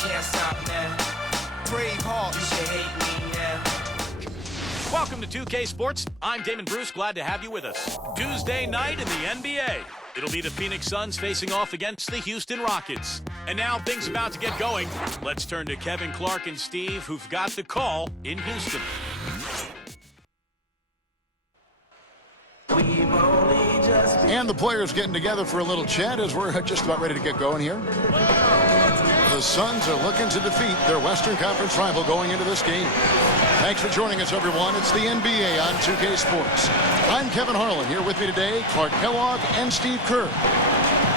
can't stop now. Brave heart, you should hate me now. Welcome to 2K Sports. I'm Damon Bruce. Glad to have you with us. Tuesday night in the NBA. It'll be the Phoenix Suns facing off against the Houston Rockets. And now things about to get going. Let's turn to Kevin, Clark, and Steve, who've got the call in Houston. And the players getting together for a little chat as we're just about ready to get going here. The Suns are looking to defeat their Western Conference rival going into this game. Thanks for joining us, everyone. It's the NBA on 2K Sports. I'm Kevin Harlan. Here with me today, Clark Kellogg and Steve Kerr.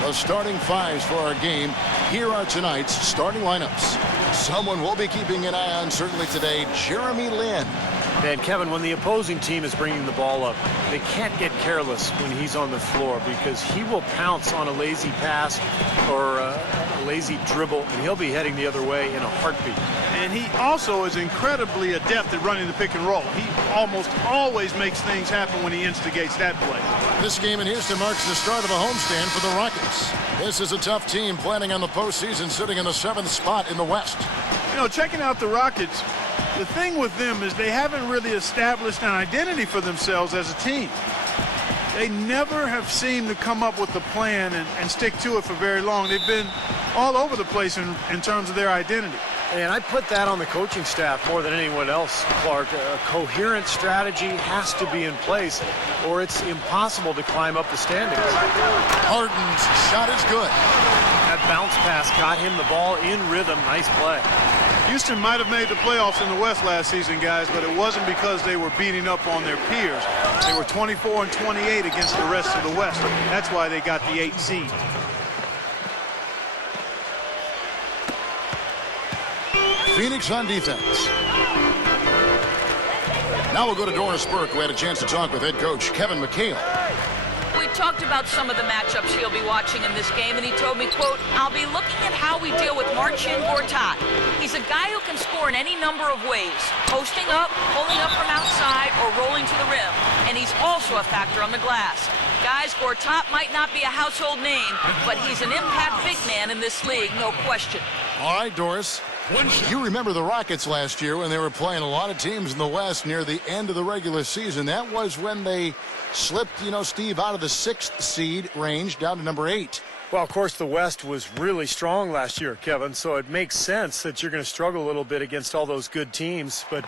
The starting fives for our game. Here are tonight's starting lineups. Someone we'll be keeping an eye on certainly today, Jeremy Lin. And Kevin, when the opposing team is bringing the ball up, they can't get careless when he's on the floor because he will pounce on a lazy pass or a lazy dribble, and he'll be heading the other way in a heartbeat. And he also is incredibly adept at running the pick and roll. He almost always makes things happen when he instigates that play. This game in Houston marks the start of a homestand for the Rockets. This is a tough team planning on the postseason, sitting in the 7th spot in the West. You know, checking out the Rockets, the thing with them is they haven't really established an identity for themselves as a team. They never have seemed to come up with a plan and stick to it for very long. They've been all over the place in terms of their identity. And I put that on the coaching staff more than anyone else, Clark. A coherent strategy has to be in place, or it's impossible to climb up the standings. Harden's shot is good. That bounce pass got him the ball in rhythm. Nice play. Houston might have made the playoffs in the West last season, guys, but it wasn't because they were beating up on their peers. They were 24 and 28 against the rest of the West. That's why they got the 8th seed. Phoenix on defense. Now we'll go to Doris Burke, who had a chance to talk with head coach Kevin McHale. We talked about some of the matchups he'll be watching in this game, and he told me, quote, I'll be looking at how we deal with Marcin Gortat. He's a guy who can score in any number of ways, posting up, pulling up from outside, or rolling to the rim. And he's also a factor on the glass. Guys, Gortat might not be a household name, but he's an impact big man in this league, no question. All right, Doris. You remember the Rockets last year when they were playing a lot of teams in the West near the end of the regular season. That was when they slipped, Steve, out of the 6th seed range down to number 8. Well, of course, the West was really strong last year, Kevin, so it makes sense that you're going to struggle a little bit against all those good teams. But,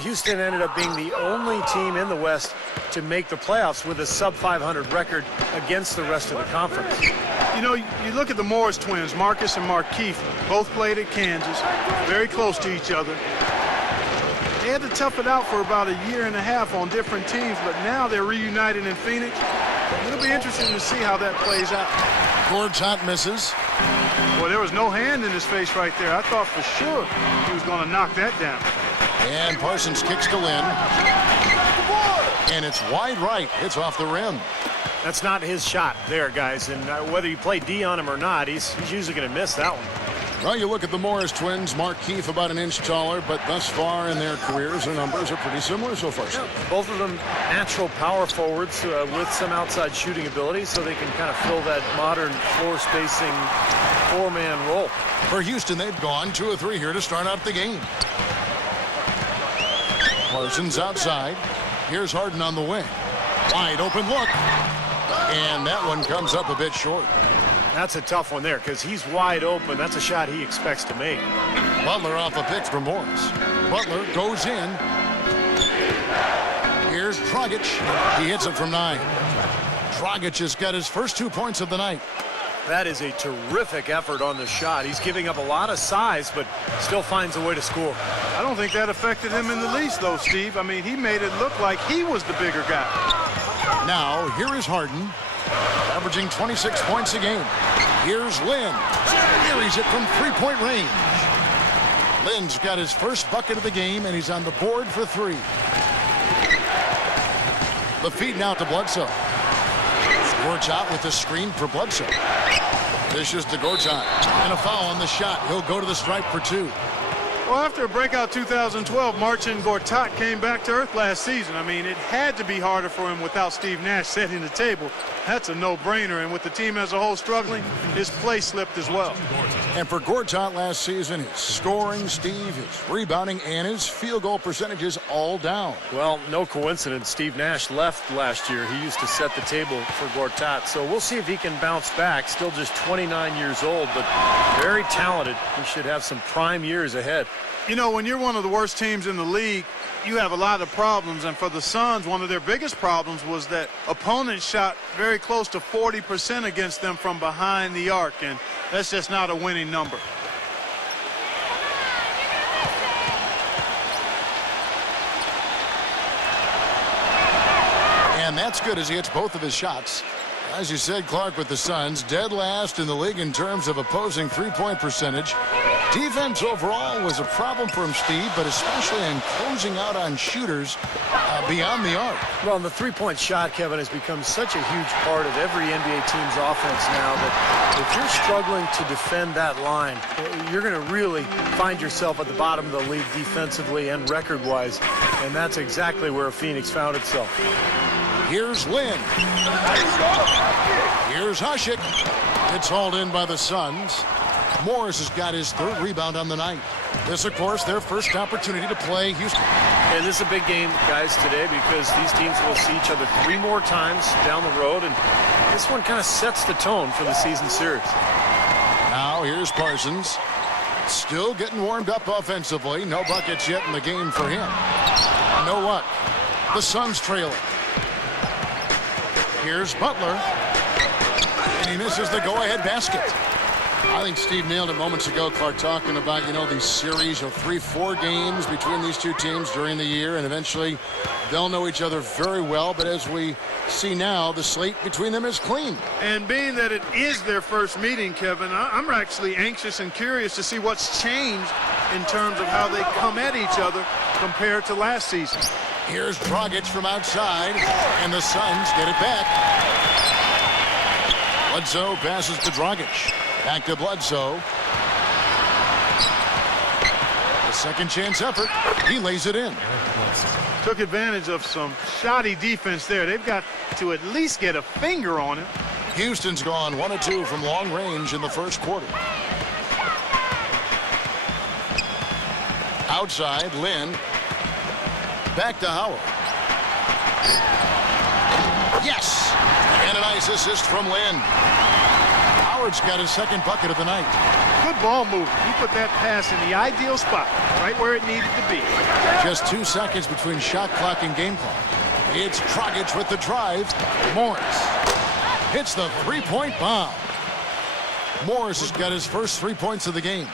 Houston ended up being the only team in the West to make the playoffs with a sub-500 record against the rest of the conference. You know, you look at the Morris twins, Marcus and Markieff, both played at Kansas, very close to each other. They had to tough it out for about a year and a half on different teams, but now they're reunited in Phoenix. It'll be interesting to see how that plays out. Gortat misses. Well, there was no hand in his face right there. I thought for sure he was going to knock that down. And Parsons kicks to Lin. And it's wide right. It's off the rim. That's not his shot there, guys. And whether you play D on him or not, he's usually going to miss that one. Well, you look at the Morris twins, Markieff about an inch taller, but thus far in their careers, their numbers are pretty similar so far. Yeah, both of them natural power forwards with some outside shooting ability, so they can kind of fill that modern floor spacing four-man role. For Houston, they've gone 2 of 3 here to start out the game. Parsons outside. Here's Harden on the wing. Wide open look. And that one comes up a bit short. That's a tough one there because he's wide open. That's a shot he expects to make. Butler off a pick for Morris. Butler goes in. Here's Dragic. He hits it from 9. Dragic has got his first 2 points of the night. That is a terrific effort on the shot. He's giving up a lot of size, but still finds a way to score. I don't think that affected him in the least, though, Steve. I mean, he made it look like he was the bigger guy. Now, here is Harden, averaging 26 points a game. Here's Lin. Carries it from 3-point range. Lin's got his first bucket of the game, and he's on the board for 3. The feed now to Bledsoe. Gortat with the screen for Bledsoe. Dishes to Gortat. And a foul on the shot. He'll go to the stripe for 2. Well, after a breakout 2012, Marcin Gortat came back to earth last season. I mean, it had to be harder for him without Steve Nash setting the table. That's a no-brainer, and with the team as a whole struggling, his play slipped as well. And for Gortat last season, his scoring, Steve, his rebounding, and his field goal percentages all down. Well, no coincidence. Steve Nash left last year. He used to set the table for Gortat. So we'll see if he can bounce back. Still just 29 years old, but very talented. He should have some prime years ahead. You know, when you're one of the worst teams in the league, you have a lot of problems. And for the Suns, one of their biggest problems was that opponents shot very close to 40% against them from behind the arc. And that's just not a winning number. And that's good as he hits both of his shots. As you said, Clark, with the Suns, dead last in the league in terms of opposing three-point percentage. Defense overall was a problem for him, Steve, but especially in closing out on shooters beyond the arc. Well, and the three-point shot, Kevin, has become such a huge part of every NBA team's offense now that if you're struggling to defend that line, you're going to really find yourself at the bottom of the league defensively and record-wise, and that's exactly where Phoenix found itself. Here's Lynn. Here's Hasek. It's hauled in by the Suns. Morris has got his third rebound on the night. This, of course, their first opportunity to play Houston. And this is a big game, guys, today because these teams will see each other 3 more times down the road, and this one kind of sets the tone for the season series. Now here's Parsons. Still getting warmed up offensively. No buckets yet in the game for him. No luck. The Suns trail it. Here's Butler. And he misses the go-ahead basket. I think Steve nailed it moments ago, Clark, talking about, these series of 3-4 games between these two teams during the year, and eventually they'll know each other very well. But as we see now, the slate between them is clean. And being that it is their first meeting, Kevin, I'm actually anxious and curious to see what's changed in terms of how they come at each other compared to last season. Here's Dragic from outside, and the Suns get it back. Bledsoe passes to Dragic. Back to Bledsoe. A second chance effort. He lays it in. Took advantage of some shoddy defense there. They've got to at least get a finger on him. Houston's gone 1 of 2 from long range in the first quarter. Outside, Lynn. Back to Howard. Yes! And a nice assist from Lynn. Howard's got his second bucket of the night. Good ball movement. He put that pass in the ideal spot, right where it needed to be. Just 2 seconds between shot clock and game clock. It's Dragic with the drive. Morris hits the three-point bomb. Morris has got his first 3 points of the game.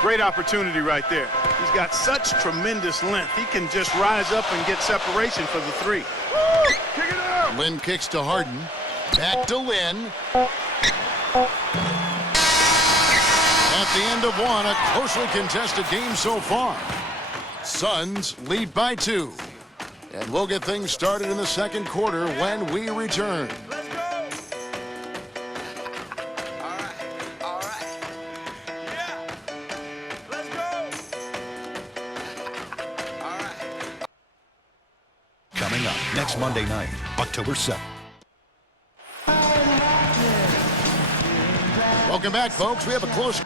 Great opportunity right there. He's got such tremendous length. He can just rise up and get separation for the 3. Kick it out. Lynn kicks to Harden. Back to Lynn. At the end of one, a closely contested game so far. Suns lead by 2. And we'll get things started in the second quarter when we return. Coming up next Monday night, October 7th. Welcome back, folks. We have a close...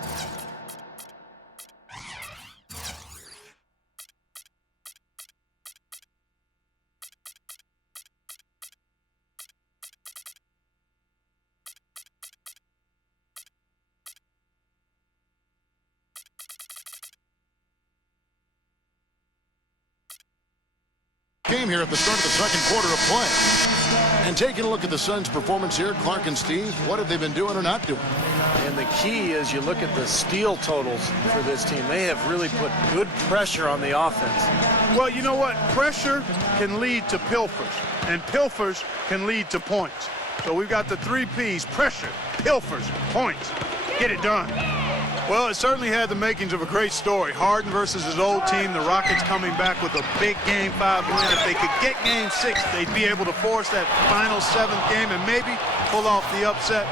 game here at the start of the second quarter of play. And taking a look at the Suns' performance here, Clark and Steve, what have they been doing or not doing? And the key is you look at the steal totals for this team. They have really put good pressure on the offense. Well, you know what? Pressure can lead to pilfers, and pilfers can lead to points. So we've got the 3 Ps: pressure, pilfers, points. Get it done. Well, it certainly had the makings of a great story. Harden versus his old team, the Rockets coming back with a big Game 5 win. If they could get Game 6, they'd be able to force that final 7th game and maybe pull off the upset,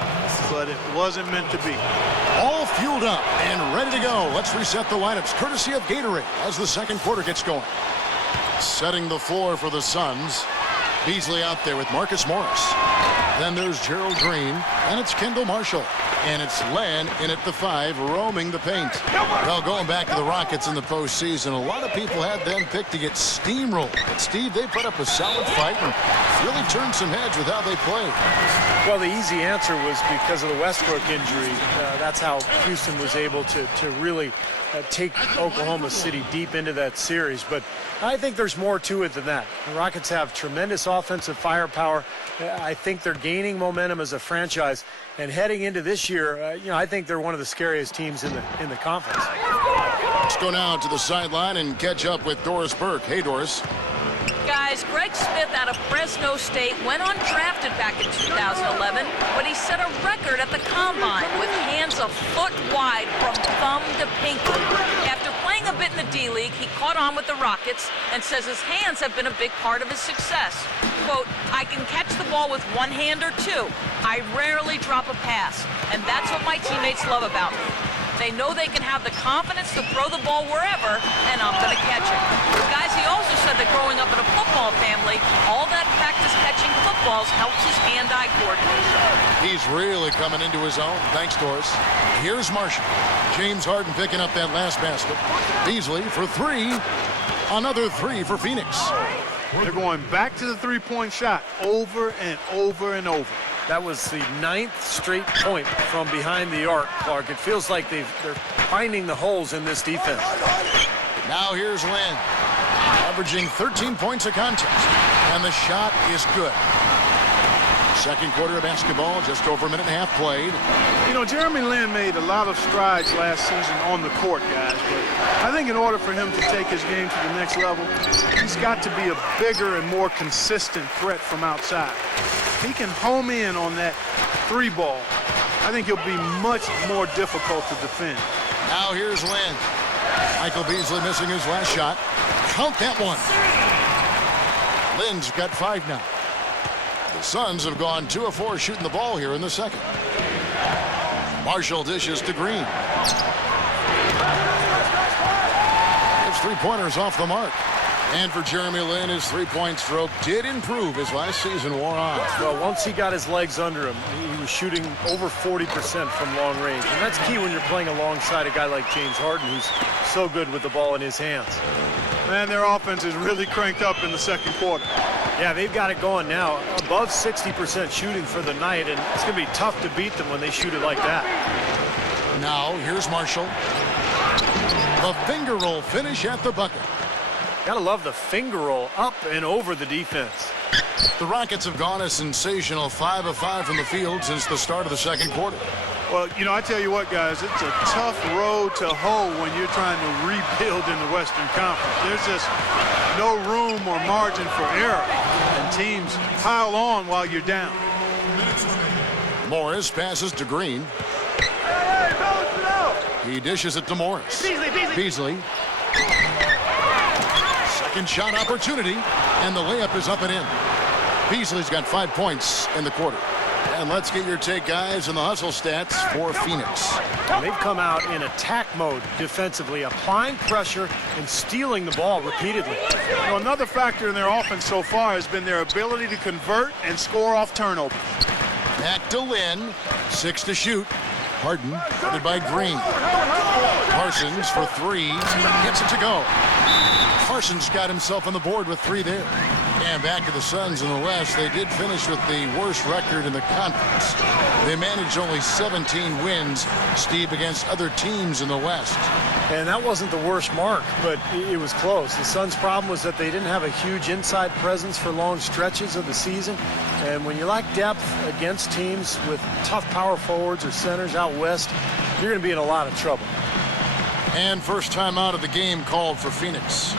but it wasn't meant to be. All fueled up and ready to go. Let's reset the lineups, courtesy of Gatorade, as the second quarter gets going. Setting the floor for the Suns. Beasley out there with Marcus Morris. Then there's Gerald Green, and it's Kendall Marshall. And it's Len in at the 5, roaming the paint. Well, going back to the Rockets in the postseason, a lot of people had them picked to get steamrolled. But, Steve, they put up a solid fight and really turned some heads with how they played. Well, the easy answer was because of the Westbrook injury. That's how Houston was able to really take Oklahoma City deep into that series. But I think there's more to it than that. The Rockets have tremendous offensive firepower. I think they're gaining momentum as a franchise. And heading into this year, I think they're one of the scariest teams in the conference. Let's go now to the sideline and catch up with Doris Burke. Hey, Doris. Guys, Greg Smith out of Fresno State went undrafted back in 2011, but he set a record at the Combine with hands a foot wide from thumb to pinky. After playing a bit in the D-League, he caught on with the Rockets and says his hands have been a big part of his success. Quote, I can catch the ball with one hand or two. I rarely drop a pass, and that's what my teammates love about me. They know they can have the confidence to throw the ball wherever, and I'm going to catch it. Guys, he also said that growing up in a football family, all that practice catching footballs helps his hand-eye coordination. He's really coming into his own. Thanks, Doris. Here's Marshall. James Harden picking up that last basket. Beasley for 3. Another 3 for Phoenix. They're going back to the three-point shot over and over and over. That was the 9th straight point from behind the arc, Clark. It feels like they're finding the holes in this defense. Now here's Len, averaging 13 points a contest, and the shot is good. Second quarter of basketball, just over a minute and a half played. You know, Jeremy Lin made a lot of strides last season on the court, guys, but I think in order for him to take his game to the next level, he's got to be a bigger and more consistent threat from outside. If he can home in on that 3 ball, I think he'll be much more difficult to defend. Now here's Lin. Michael Beasley missing his last shot. Count that one. Lin's got 5 now. The Suns have gone 2 of 4 shooting the ball here in the second. Marshall dishes to Green. His 3-pointers off the mark. And for Jeremy Lin, his 3-point stroke did improve as last season wore on. Well, once he got his legs under him, he was shooting over 40% from long range. And that's key when you're playing alongside a guy like James Harden, who's so good with the ball in his hands. Man, their offense is really cranked up in the second quarter. Yeah, they've got it going now. Above 60% shooting for the night, and it's going to be tough to beat them when they shoot it like that. Now, here's Marshall. The finger roll finish at the bucket. Gotta love the finger roll up and over the defense. The Rockets have gone a sensational 5 of 5 from the field since the start of the second quarter. Well, you know, I tell you what, guys, it's a tough road to hoe when you're trying to rebuild in the Western Conference. There's just no room or margin for error, and teams pile on while you're down. Morris passes to Green. He dishes it to Morris. Beasley. Second shot opportunity, and the layup is up and in. Beasley's got 5 points in the quarter. And let's get your take, guys, on the hustle stats for Phoenix. They've come out in attack mode defensively, applying pressure and stealing the ball repeatedly. You know, another factor in their offense so far has been their ability to convert and score off turnovers. Back to Lin, 6 to shoot. Harden, guarded by Green. Parsons for 3, gets it to go. Parsons got himself on the board with 3 there. And back to the Suns in the West, they did finish with the worst record in the conference. They managed only 17 wins, Steve, against other teams in the West. And that wasn't the worst mark, but it was close. The Suns' problem was that they didn't have a huge inside presence for long stretches of the season. And when you lack depth against teams with tough power forwards or centers out west, you're going to be in a lot of trouble. And first time out of the game called for Phoenix.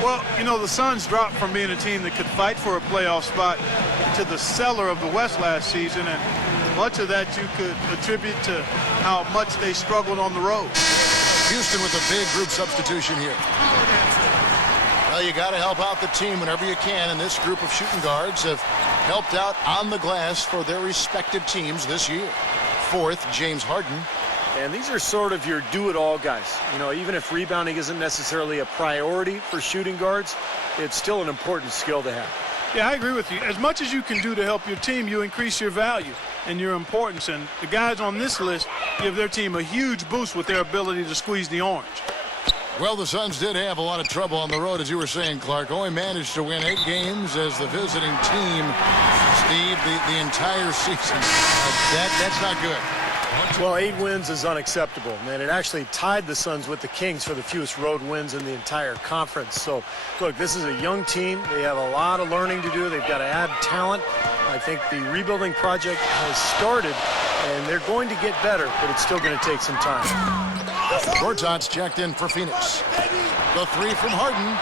Well, you know, the Suns dropped from being a team that could fight for a playoff spot to the cellar of the West last season, and much of that you could attribute to how much they struggled on the road. Houston with a big group substitution here. Well, you got to help out the team whenever you can, and this group of shooting guards have helped out on the glass for their respective teams this year. 4th, James Harden. And these are sort of your do-it-all guys. You know, even if rebounding isn't necessarily a priority for shooting guards, it's still an important skill to have. Yeah, I agree with you. As much as you can do to help your team, you increase your value and your importance. And the guys on this list give their team a huge boost with their ability to squeeze the orange. Well, the Suns did have a lot of trouble on the road, as you were saying, Clark. Only managed to win 8 games as the visiting team, Steve, the entire season. That's not good. Well, 8 wins is unacceptable, man. It actually tied the Suns with the Kings for the fewest road wins in the entire conference. So, look, this is a young team. They have a lot of learning to do. They've got to add talent. I think the rebuilding project has started, and they're going to get better, but it's still going to take some time. Gortat's checked in for Phoenix. The 3 from Harden.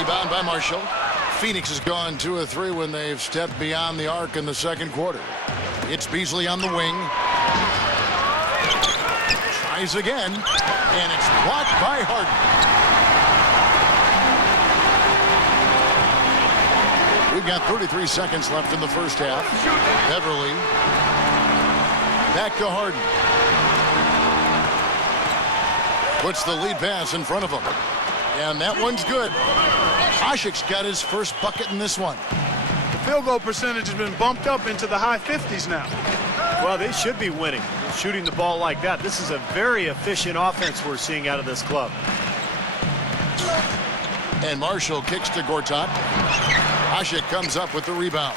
Rebound by Marshall. Phoenix has gone 2 of 3 when they've stepped beyond the arc in the second quarter. It's Beasley on the wing. Tries again, and it's blocked by Harden. We've got 33 seconds left in the first half. Beverly. Back to Harden. Puts the lead pass in front of him. And that one's good. Asik's got his first bucket in this one. The field goal percentage has been bumped up into the high 50s now. Well, they should be winning, shooting the ball like that. This is a very efficient offense we're seeing out of this club. And Marshall kicks to Gortat. Asik comes up with the rebound.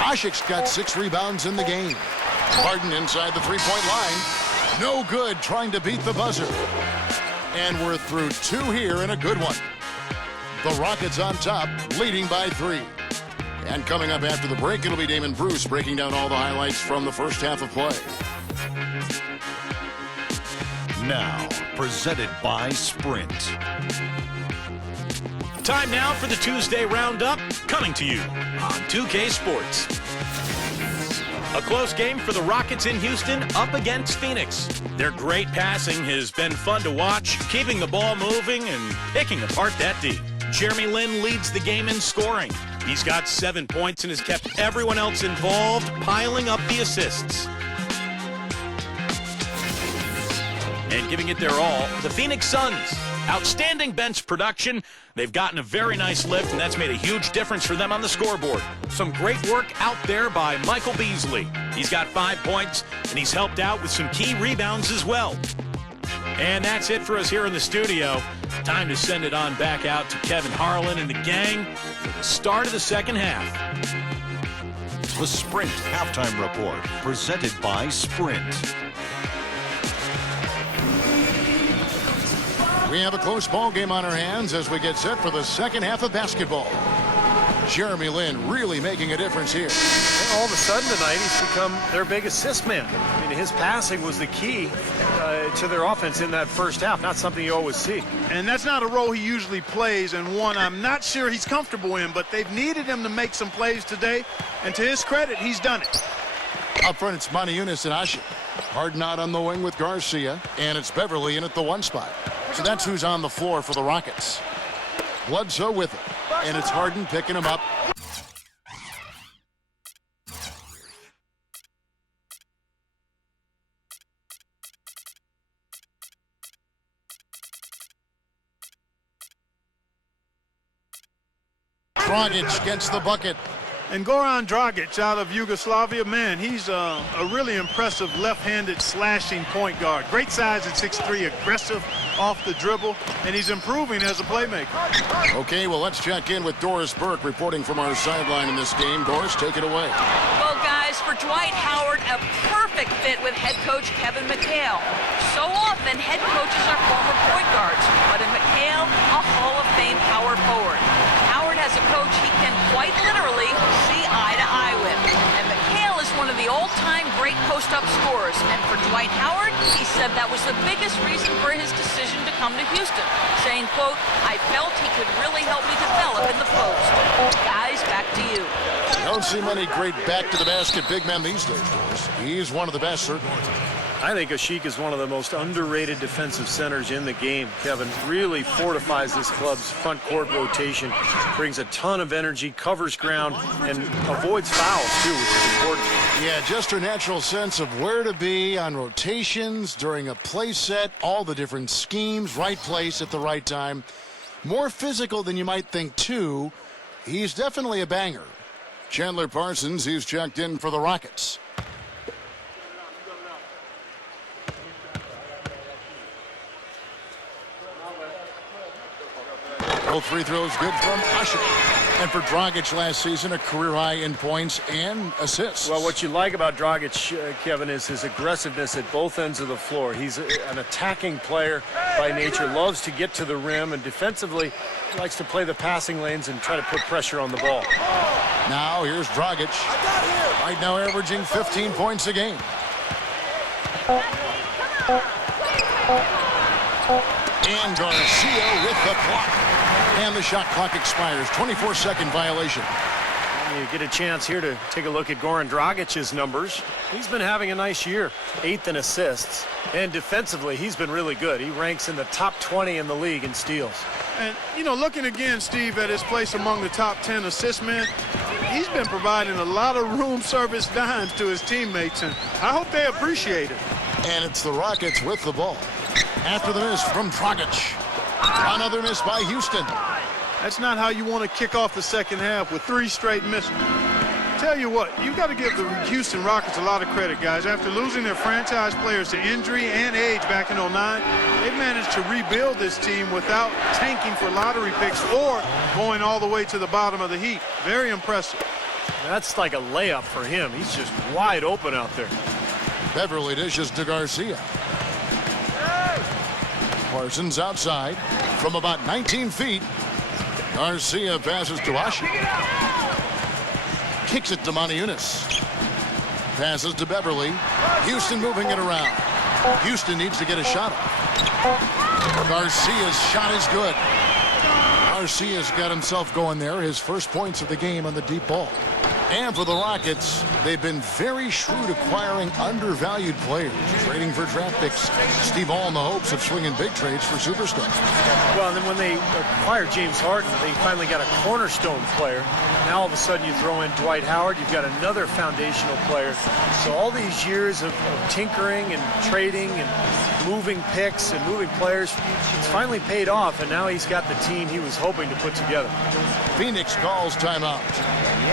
Asik's got 6 rebounds in the game. Harden inside the three-point line. No good, trying to beat the buzzer. And we're through 2 here and a good one. The Rockets on top, leading by 3. And coming up after the break, it'll be Damon Bruce breaking down all the highlights from the first half of play. Now, presented by Sprint. Time now for the Tuesday Roundup, coming to you on 2K Sports. A close game for the Rockets in Houston up against Phoenix. Their great passing has been fun to watch, keeping the ball moving and picking apart that D. Jeremy Lin leads the game in scoring. He's got 7 points and has kept everyone else involved, piling up the assists. And giving it their all, the Phoenix Suns. Outstanding bench production. They've gotten a very nice lift, and that's made a huge difference for them on the scoreboard. Some great work out there by Michael Beasley. He's got 5 points, and he's helped out with some key rebounds as well. And that's it for us here in the studio. Time to send it on back out to Kevin Harlan and the gang for the start of the second half. The Sprint Halftime Report, presented by Sprint. We have a close ball game on our hands as we get set for the second half of basketball. Jeremy Lin really making a difference here. And all of a sudden tonight, he's become their big assist man. I mean, his passing was the key to their offense in that first half. Not something you always see. And that's not a role he usually plays, and one I'm not sure he's comfortable in, but they've needed him to make some plays today, and to his credit, he's done it. Up front, it's Motiejunas and Asik. Harden out on the wing with Garcia, and it's Beverly in at the 1 spot. So that's who's on the floor for the Rockets. Bledsoe with it, and it's Harden picking him up. Dragic gets the bucket. And Goran Dragic out of Yugoslavia, man, he's a really impressive left-handed slashing point guard. Great size at 6'3", aggressive off the dribble, and he's improving as a playmaker. Okay, well, let's check in with Doris Burke reporting from our sideline in this game. Doris, take it away. Well, guys, for Dwight Howard, a perfect fit with head coach Kevin McHale. So often, head coaches are former point guards, but in McHale, a Hall of Fame power forward. Howard has a coach he can quite literally see eye to eye with. And McHale is one of the all-time great post-up scorers. And for Dwight Howard, he said that was the biggest reason for his decision to come to Houston, saying, quote, "I felt he could really help me develop in the post." Guys, back to you. Don't see many great back-to-the-basket big men these days, Doris. He's one of the best, certainly. I think Asik is one of the most underrated defensive centers in the game. Kevin really fortifies this club's front court rotation, brings a ton of energy, covers ground, and avoids fouls, too, which is important. Yeah, just her natural sense of where to be on rotations during a play set, all the different schemes, right place at the right time. More physical than you might think, too, He's definitely a banger. Chandler Parsons, he's checked in for the Rockets. Both free throws good from Usher. And for Dragic last season, a career high in points and assists. Well, what you like about Dragic, Kevin, is his aggressiveness at both ends of the floor. He's an attacking player by nature, loves to get to the rim, and defensively likes to play the passing lanes and try to put pressure on the ball. Now here's Dragic. Right now averaging 15 points a game. And Garcia with the block. And the shot clock expires. 24-second violation. You get a chance here to take a look at Goran Dragic's numbers. He's been having a nice year, 8th in assists. And defensively, he's been really good. He ranks in the top 20 in the league in steals. And, you know, looking again, Steve, at his place among the top 10 assist men, he's been providing a lot of room service dimes to his teammates, and I hope they appreciate it. And it's the Rockets with the ball. After the miss from Dragic. Another miss by Houston. That's not how you want to kick off the second half with 3 straight misses. Tell you what, you've got to give the Houston Rockets a lot of credit, guys. After losing their franchise players to injury and age back in '09, they've managed to rebuild this team without tanking for lottery picks or going all the way to the bottom of the heap. Very impressive. That's like a layup for him. He's just wide open out there. Beverly dishes to Garcia. Parsons outside from about 19 feet. Garcia passes to Ashi. Kicks it to Moniunas. Passes to Beverly. Houston moving it around. Houston needs to get a shot off. Garcia's shot is good. Garcia's got himself going there. His first points of the game on the deep ball. And for the Rockets, they've been very shrewd acquiring undervalued players, trading for draft picks. Steve all in the hopes of swinging big trades for superstars. Well, and then when they acquired James Harden, they finally got a cornerstone player. Now all of a sudden you throw in Dwight Howard, you've got another foundational player. So all these years of tinkering and trading and moving picks and moving players, it's finally paid off, and now he's got the team he was hoping to put together. Phoenix calls timeout.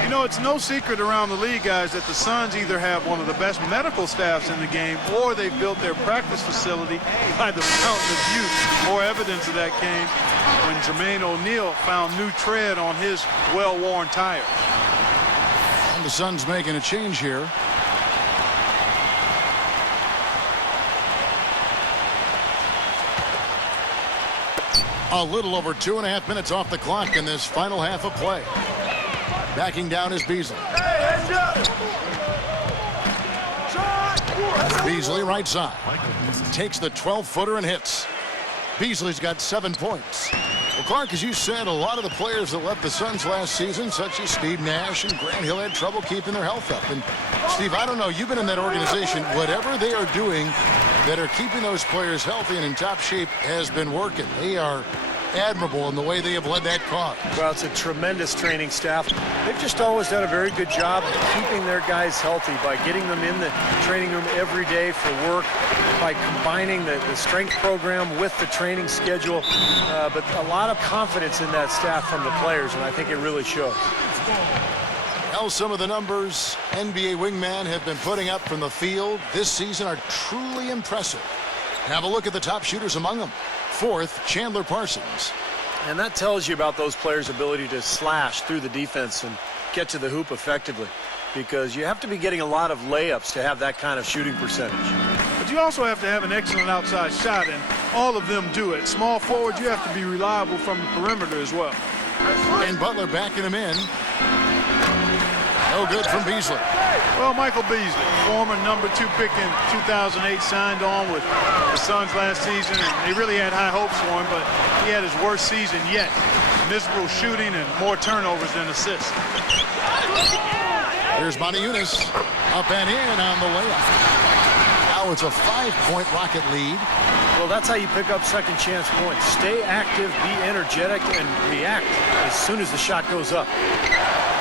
You know, it's no secret around the league, guys, that the Suns either have one of the best medical staffs in the game or they've built their practice facility by the fountain of youth. More evidence of that came when Jermaine O'Neal found new tread on his well-worn tire. And the Suns making a change here. A little over 2.5 minutes off the clock in this final half of play. Backing down is Beasley. Beasley right side. Takes the 12-footer and hits. Beasley's got 7 points. Well, Clark, as you said, a lot of the players that left the Suns last season, such as Steve Nash and Grant Hill, had trouble keeping their health up. And, Steve, I don't know, you've been in that organization. Whatever they are doing that are keeping those players healthy and in top shape has been working. They are admirable in the way they have led that cause. Well, it's a tremendous training staff. They've just always done a very good job of keeping their guys healthy by getting them in the training room every day for work, by combining the strength program with the training schedule. But a lot of confidence in that staff from the players, and I think it really shows. Well, some of the numbers NBA wingmen have been putting up from the field this season are truly impressive. Have a look at the top shooters among them. 4th, Chandler Parsons. And that tells you about those players' ability to slash through the defense and get to the hoop effectively, because you have to be getting a lot of layups to have that kind of shooting percentage. But you also have to have an excellent outside shot, and all of them do it. Small forward, you have to be reliable from the perimeter as well. And Butler backing him in. No good from Beasley. Well, Michael Beasley, former #2 pick in 2008, signed on with the Suns last season, and they really had high hopes for him, but he had his worst season yet. Miserable shooting and more turnovers than assists. Here's Moniunas. Up and in on the layup. Now it's a 5-point Rocket lead. Well, that's how you pick up second chance points. Stay active, be energetic, and react as soon as the shot goes up.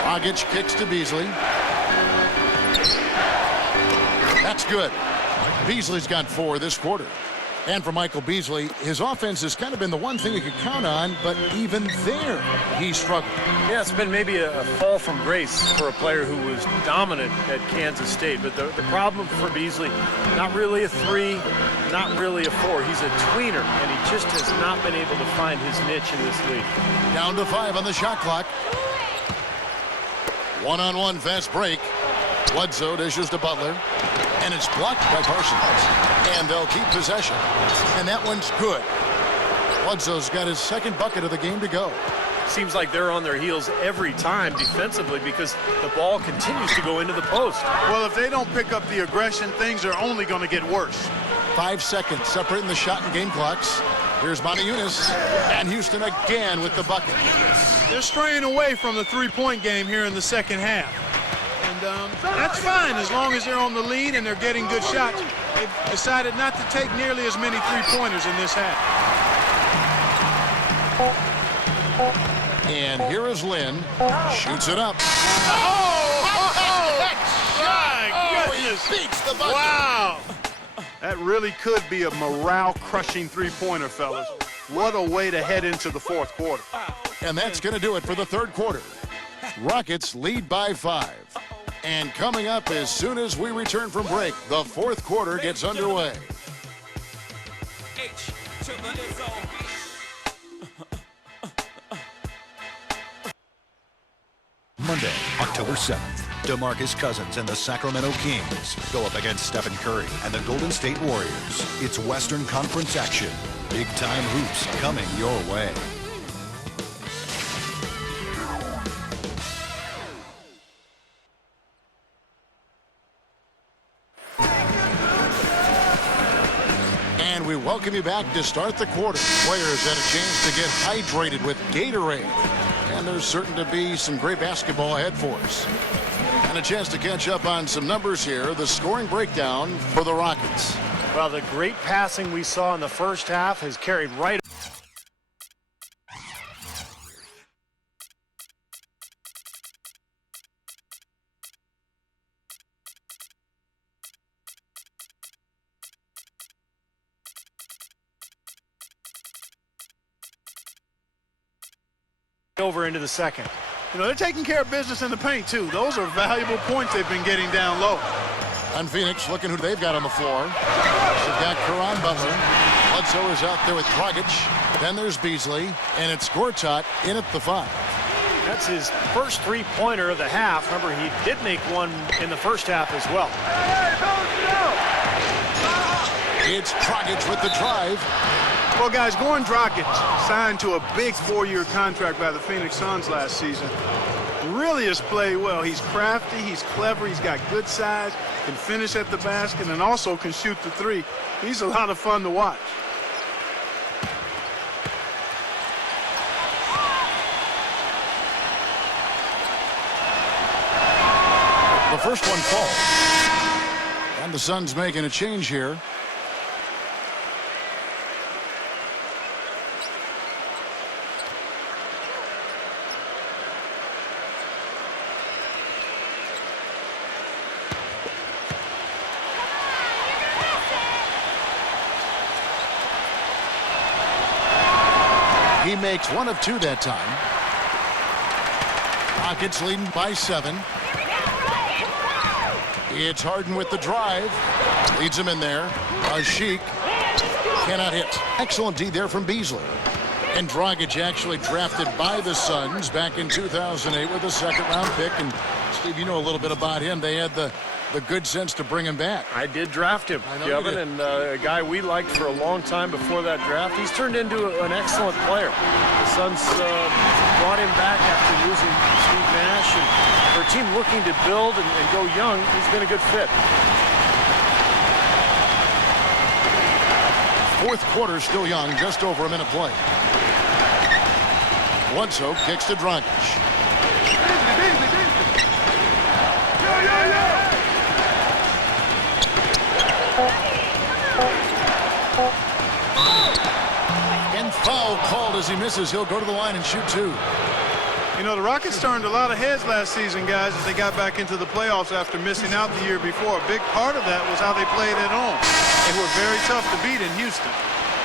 Dragic kicks to Beasley. That's good. Beasley's got 4 this quarter. And for Michael Beasley, his offense has kind of been the one thing he could count on, but even there, he struggled. Yeah, it's been maybe a fall from grace for a player who was dominant at Kansas State. But the problem for Beasley, not really a 3, not really a 4. He's a tweener, and he just has not been able to find his niche in this league. Down to 5 on the shot clock. One-on-one fast break. Bledsoe dishes to Butler. And it's blocked by Parsons. And they'll keep possession. And that one's good. Bledsoe's got his second bucket of the game to go. Seems like they're on their heels every time defensively because the ball continues to go into the post. Well, if they don't pick up the aggression, things are only going to get worse. 5 seconds separating the shot and game clocks. Here's Motiejunas. And Houston again with the bucket. They're straying away from the three-point game here in the second half. And that's fine as long as they're on the lead and they're getting good shots. They've decided not to take nearly as many three-pointers in this half. And here is Lynn. Shoots it up. My goodness. Beats the bucket. Wow. That really could be a morale-crushing three-pointer, fellas. What a way to head into the fourth quarter. And that's going to do it for the third quarter. Rockets lead by 5. And coming up as soon as we return from break, the fourth quarter gets underway. Monday, October 7th, DeMarcus Cousins and the Sacramento Kings go up against Stephen Curry and the Golden State Warriors. It's Western Conference action. Big-time hoops coming your way. And we welcome you back to start the quarter. Players had a chance to get hydrated with Gatorade. And there's certain to be some great basketball ahead for us. And a chance to catch up on some numbers here. The scoring breakdown for the Rockets. Well, the great passing we saw in the first half has carried right over into the second. You know, they're taking care of business in the paint, too. Those are valuable points they've been getting down low. And Phoenix looking who they've got on the floor. They've got Caron Butler. Bledsoe is out there with Dragic. Then there's Beasley. And it's Gortat in at the 5. That's his first three-pointer of the half. Remember, he did make one in the first half as well. It's Dragic with the drive. Well, guys, Goran Dragic signed to a big 4-year contract by the Phoenix Suns last season. Really has played well. He's crafty, he's clever, he's got good size, can finish at the basket, and also can shoot the three. He's a lot of fun to watch. The first one falls. And the Suns making a change here. He makes 1 of 2 that time. Rockets leading by 7. It's Harden with the drive. Leads him in there. Sheik cannot hit. Excellent D there from Beasley. And Dragic actually drafted by the Suns back in 2008 with a second-round pick. And Steve, you know a little bit about him. They had the good sense to bring him back. I did draft him, Kevin, and a guy we liked for a long time before that draft. He's turned into an excellent player. The Suns brought him back after losing Steve Nash, and for a team looking to build and go young, he's been a good fit. Fourth quarter still young, just over a minute play. Bledsoe kicks to Dragic. And foul called as he misses. He'll go to the line and shoot 2. You know, the Rockets turned a lot of heads last season, guys, as they got back into the playoffs after missing out the year before. A big part of that was how they played at home. They were very tough to beat in Houston.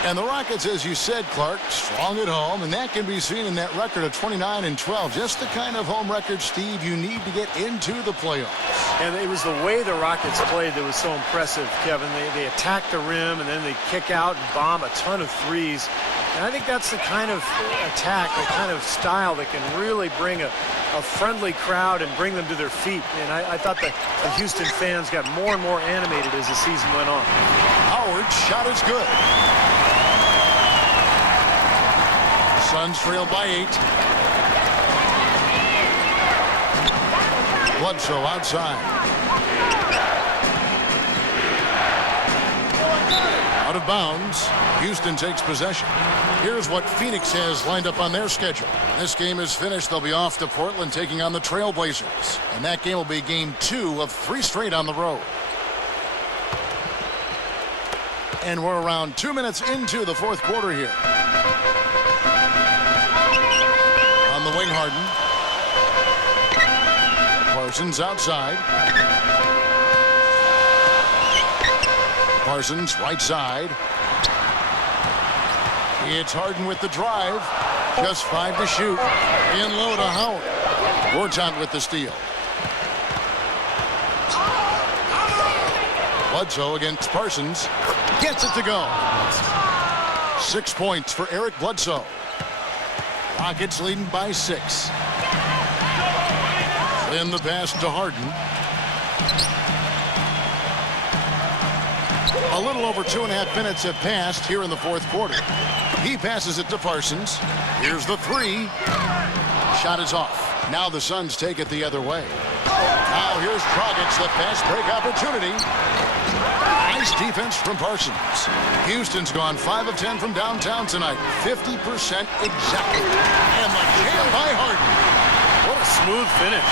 And the Rockets, as you said, Clark, strong at home, and that can be seen in that record of 29-12. Just the kind of home record, Steve, you need to get into the playoffs. And it was the way the Rockets played that was so impressive, Kevin. They attack the rim, and then they kick out and bomb a ton of threes. And I think that's the kind of attack, the kind of style that can really bring a friendly crowd and bring them to their feet. And I thought the Houston fans got more and more animated as the season went on. Howard's shot is good. Suns trail by 8. Bledsoe outside. Out of bounds. Houston takes possession. Here's what Phoenix has lined up on their schedule. This game is finished. They'll be off to Portland taking on the Trailblazers. And that game will be game 2 of 3 straight on the road. And we're around 2 minutes into the fourth quarter here. On the wing, Harden. Parsons outside. Parsons right side. It's Harden with the drive. Just 5 to shoot. In low to Howard. Gortat with the steal. Bledsoe against Parsons. Gets it to go. 6 points for Eric Bledsoe. Rockets leading by 6. In the pass to Harden. A little over 2.5 minutes have passed here in the fourth quarter. He passes it to Parsons. Here's the 3. Shot is off. Now the Suns take it the other way. Now here's Dragic, the fast break opportunity. Nice defense from Parsons. Houston's gone 5 of 10 from downtown tonight. 50% exactly. And the jam by Harden. What a smooth finish.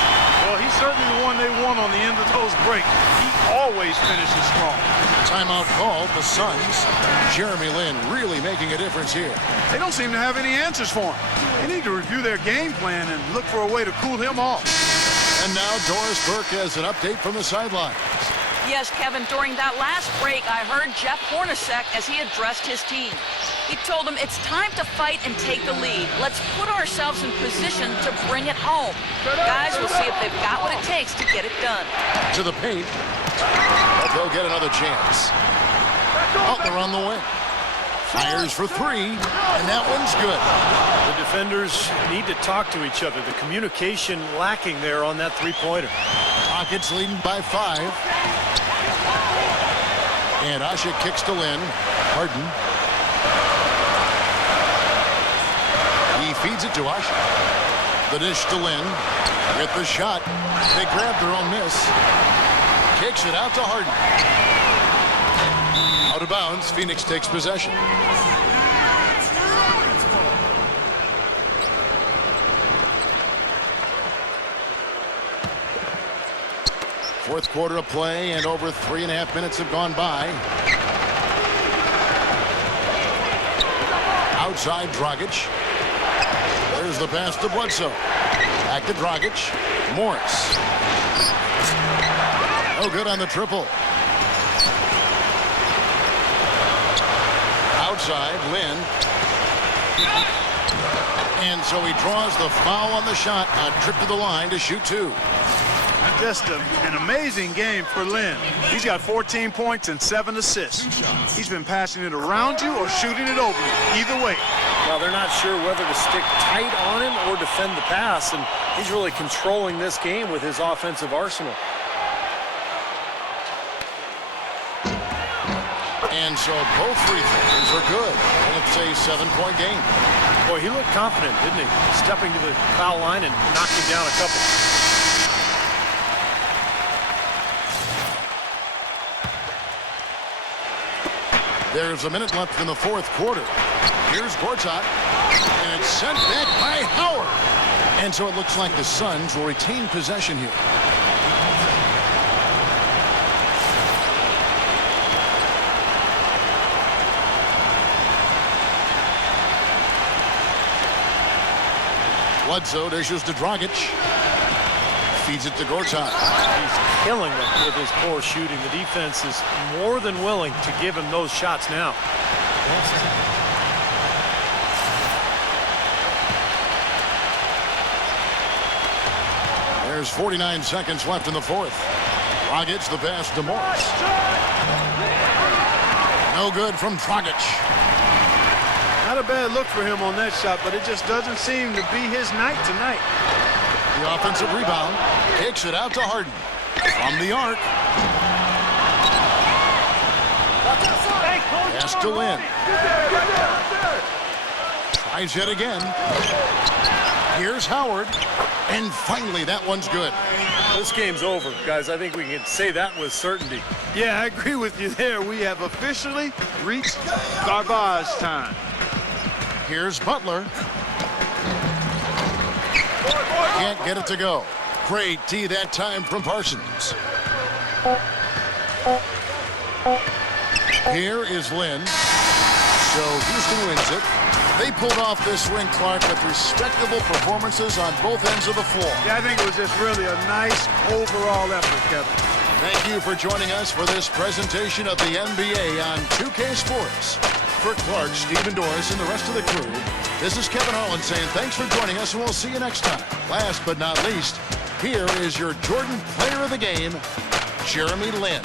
Well, he's certainly the one they want on the end of those breaks. He always finishes strong. Timeout called the Suns. Jeremy Lin really making a difference here. They don't seem to have any answers for him. They need to review their game plan and look for a way to cool him off. And now Doris Burke has an update from the sidelines. Yes, Kevin, during that last break, I heard Jeff Hornacek as he addressed his team. He told them it's time to fight and take the lead. Let's put ourselves in position to bring it home. Guys, we'll see if they've got what it takes to get it done. To the paint. But they'll get another chance. Butler on the wing. Fires for 3, and that one's good. The defenders need to talk to each other. The communication lacking there on that three-pointer. Rockets leading by 5. And Asha kicks to Lin. Harden. He feeds it to Asha. The dish to Lin. With the shot. They grab their own miss. Kicks it out to Harden. Out of bounds. Phoenix takes possession. Fourth quarter of play, and over 3.5 minutes have gone by. Outside Dragic. There's the pass to Bledsoe. Back to Dragic. Morris. No good on the triple. Outside, Lin. And so he draws the foul on the shot. A trip to the line to shoot 2. Just an amazing game for Lin. He's got 14 points and 7 assists. He's been passing it around you or shooting it over you. Either way. Well, they're not sure whether to stick tight on him or defend the pass, and he's really controlling this game with his offensive arsenal. And so both free throws are good. It's a 7-point game. Boy, he looked confident, didn't he? Stepping to the foul line and knocking down a couple. There's a minute left in the fourth quarter. Here's Gortat, and it's sent back by Howard. And so it looks like the Suns will retain possession here. Bledsoe dishes to Dragic. Feeds it to Gortat. He's killing them with his poor shooting. The defense is more than willing to give him those shots now. There's 49 seconds left in the fourth. Dragic the pass to Morris. No good from Dragic. Not a bad look for him on that shot, but it just doesn't seem to be his night tonight. The offensive rebound. Kicks it out to Harden. From the arc. Pass to Lynn. Tries it again. Here's Howard. And finally, that one's good. This game's over, guys. I think we can say that with certainty. Yeah, I agree with you there. We have officially reached garbage time. Here's Butler. Can't get it to go. Great D that time from Parsons. Here is Lynn. So Houston wins it. They pulled off this ring, Clark, with respectable performances on both ends of the floor. Yeah, I think it was just really a nice overall effort, Kevin. Thank you for joining us for this presentation of the NBA on 2K Sports. For Clark, Stephen Doris, and the rest of the crew, this is Kevin Harlan saying thanks for joining us, and we'll see you next time. Last but not least, here is your Jordan Player of the Game, Jeremy Lin.